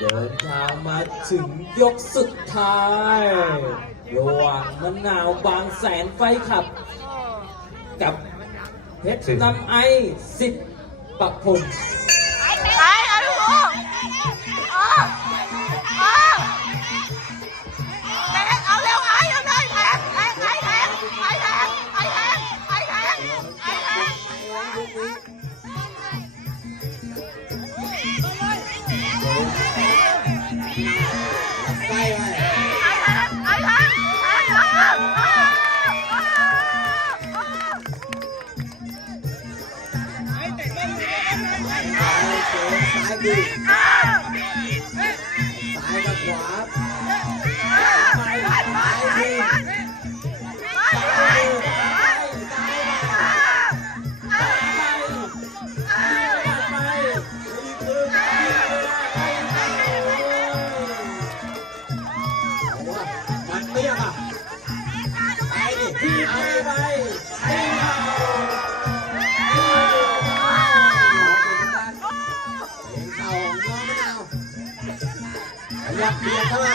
เดินทางมาถึงยกสุดท้ายระหว่างมะนาวบางแสนไฟขับกับเพชรน้ำไอสิทธิ์ปะพงษ์ซ้ายดีซ้ายกับขวาไปซ้ายดีมันเตี้ยอ่ะไปดิไปยับเบียดเข้ามา